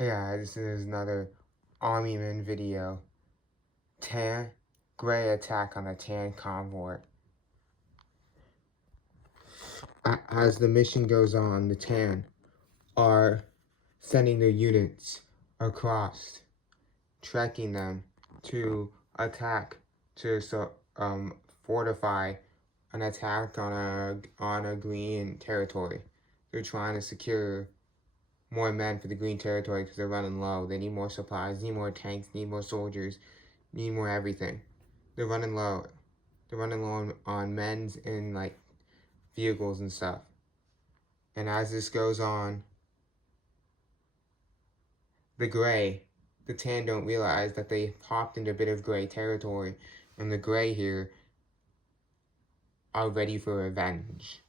Hey guys, this is another Army Man video. Tan Gray attack on the Tan Convoy. As the mission goes on, the Tan are sending their units across, tracking them to attack, to fortify an attack on a green territory. They're trying to secure more men for the green territory because they're running low. They need more supplies, need more tanks, need more soldiers, need more everything. They're running low. They're running low on men's and like vehicles and stuff. And as this goes on, the Tan don't realize that they popped into a bit of gray territory, and the gray here are ready for revenge.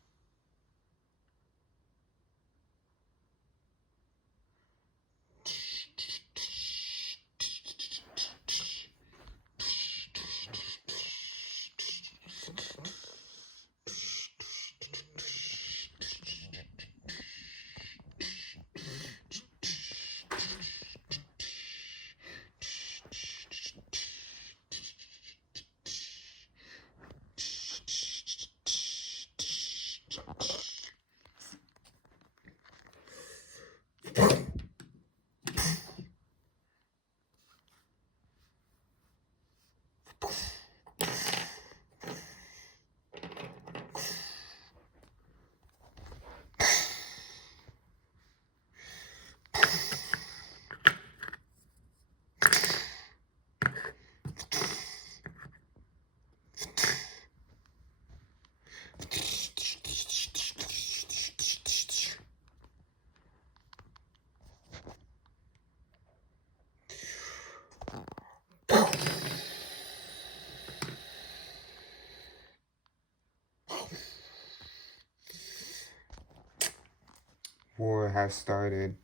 War has started.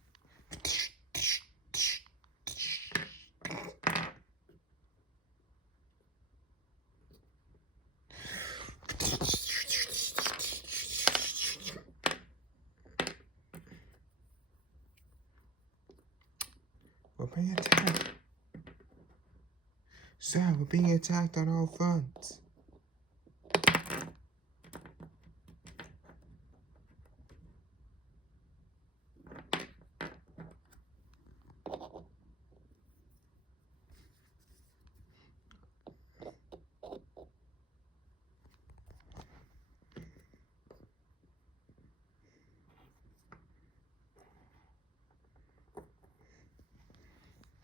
We're being attacked. Sir, we're being attacked on all fronts.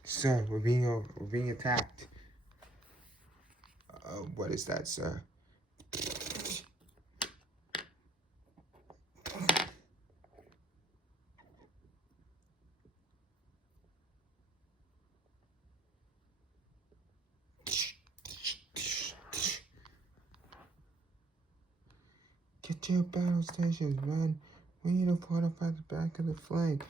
Sir, we're being attacked. What is that, sir? Get to your battle stations, man. We need to fortify the back of the flank.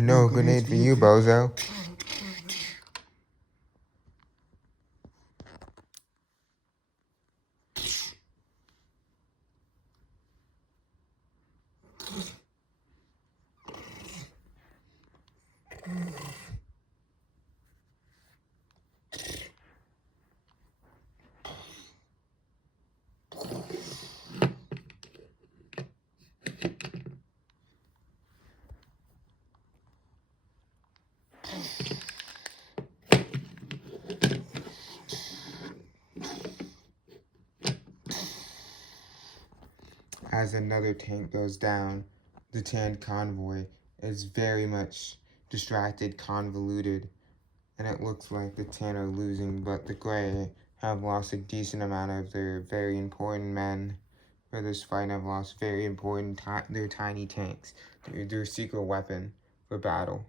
No grenade for you, bozo. As another tank goes down, the Tan Convoy is very much distracted, convoluted, and it looks like the Tan are losing, but the Gray have lost a decent amount of their very important men for this fight and have lost very important, their tiny tanks, their secret weapon for battle.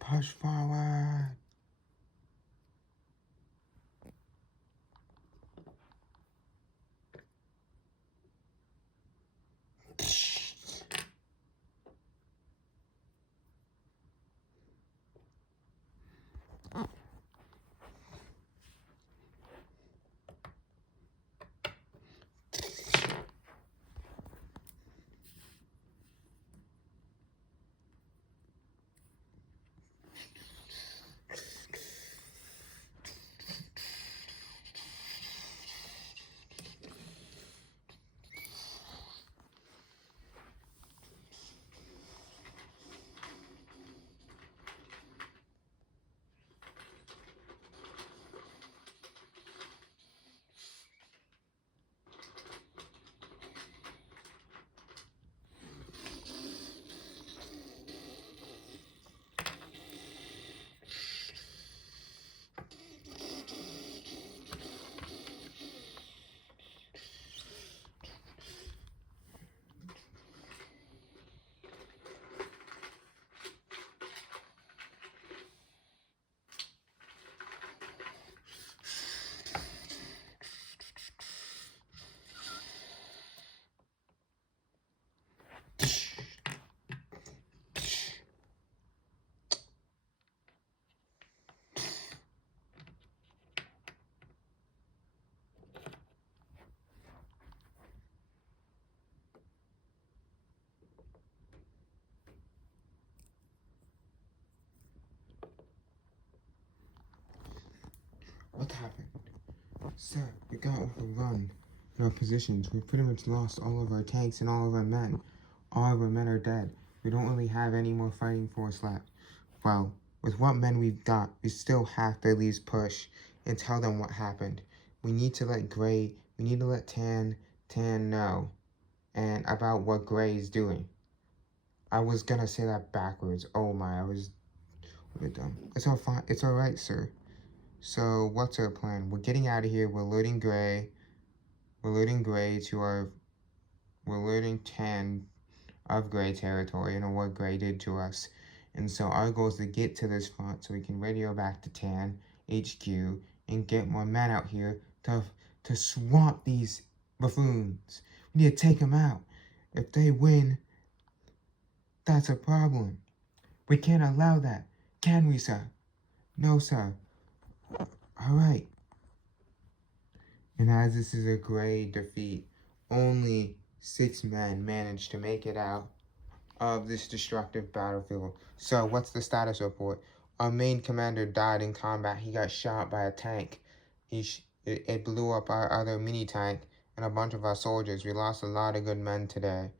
Push forward. Sir, we got overrun in our positions. We pretty much lost all of our tanks and all of our men. All of our men are dead. We don't really have any more fighting force left. Well, with what men we've got, we still have to at least push and tell them what happened. We need to let Tan know and about what Gray is doing. I was gonna say that backwards. Oh my, I was dumb. It's alright, sir. So what's our plan? We're getting out of here. We're loading Gray. We're loading Tan of Gray territory and what Gray did to us. And so our goal is to get to this front so we can radio back to Tan HQ and get more men out here to swamp these buffoons. We need to take them out. If they win, that's a problem. We can't allow that, can we, sir? No, sir. All right. And as this is a Gray defeat, only 6 men managed to make it out of this destructive battlefield. So, what's the status report? Our main commander died in combat. He got shot by a tank. It blew up our other mini tank and a bunch of our soldiers. We lost a lot of good men today.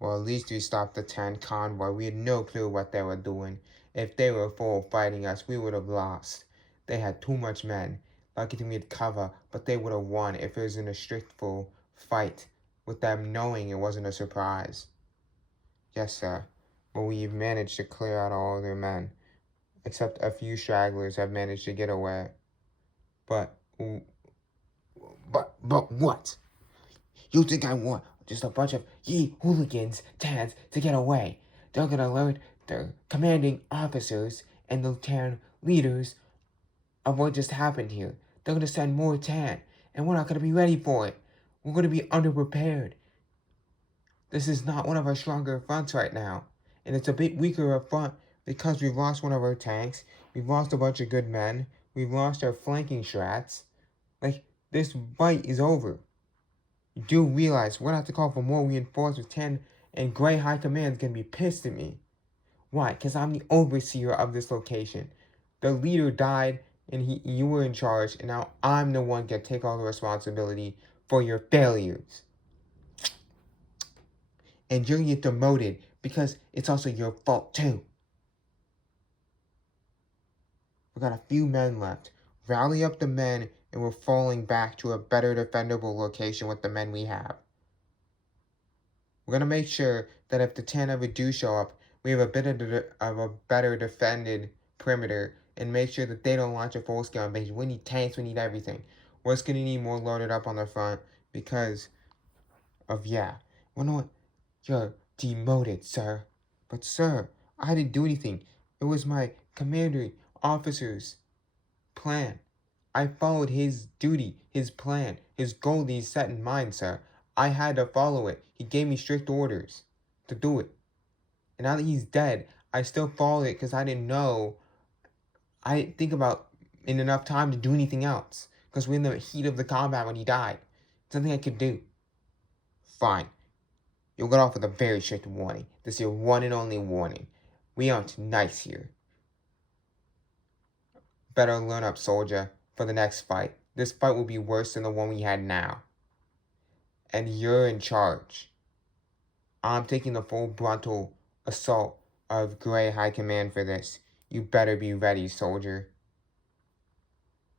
Well, at least we stopped the Tan Convoy. We had no clue what they were doing. If they were full fighting us, we would have lost. They had too much men. Lucky thing we had cover, but they would have won if it was in a strict full fight, with them knowing it wasn't a surprise. Yes, sir. But we've managed to clear out all of their men. Except a few stragglers have managed to get away. But what? You think I want just a bunch of hooligans, Tans, to get away? They're gonna alert the commanding officers and the Tan leaders of what just happened here. They're gonna send more Tan, and we're not gonna be ready for it. We're gonna be underprepared. This is not one of our stronger fronts right now. And it's a bit weaker up front because we've lost one of our tanks. We've lost a bunch of good men. We've lost our flanking strats. Like, this fight is over. You do realize we're gonna have to call for more reinforcements. Tan and Gray High Command is gonna be pissed at me. Why? Because I'm the overseer of this location. The leader died and you were in charge, and now I'm the one gonna take all the responsibility for your failures. And you're gonna get demoted because it's also your fault too. We got a few men left. Rally up the men, and we're falling back to a better defendable location with the men we have. We're gonna make sure that if the Tan ever do show up, we have a bit of a better defended perimeter, and make sure that they don't launch a full-scale invasion. We need tanks, we need everything. We're just gonna need more loaded up on the front because of, yeah. You know what? You're demoted, sir. But, sir, I didn't do anything. It was my commander officer's plan. I followed his duty, his plan, his goal that he set in mind, sir. I had to follow it. He gave me strict orders to do it. And now that he's dead, I still followed it because I didn't know. I didn't think about in enough time to do anything else. Because we're in the heat of the combat when he died. Something I could do. Fine. You'll get off with a very strict warning. This is your one and only warning. We aren't nice here. Better learn up, soldier, for the next fight. This fight will be worse than the one we had now. And you're in charge. I'm taking the full frontal assault of Gray High Command for this. You better be ready, soldier.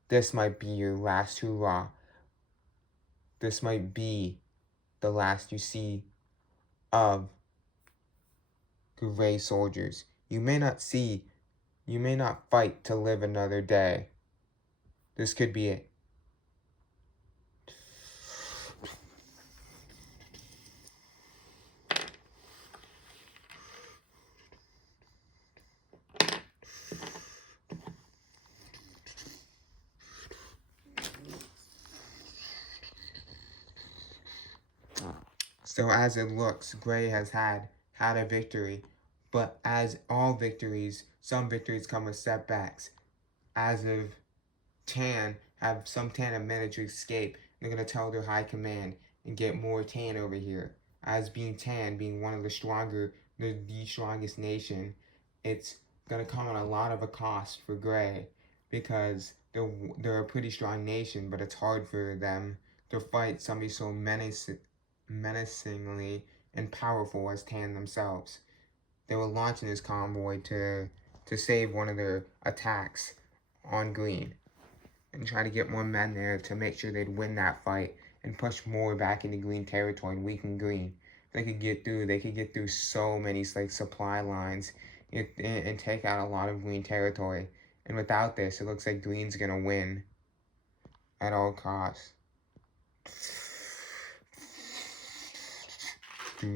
This might be your last hurrah. This might be the last you see of Gray soldiers. You may not fight to live another day. This could be it. So as it looks, Gray has had a victory, but as all victories, some victories come with setbacks. As of some Tan have managed to escape. They're gonna tell their high command and get more Tan over here. As being Tan, being one of the strongest nation, it's gonna come at a lot of a cost for Gray. because they're a pretty strong nation, but it's hard for them to fight somebody so menacingly and powerful as Tan themselves. They were launching this convoy to save one of their attacks on Green and try to get more men there to make sure they'd win that fight and push more back into Green territory and weaken Green. They could get through so many like supply lines and take out a lot of Green territory. And without this, it looks like Green's gonna win at all costs. We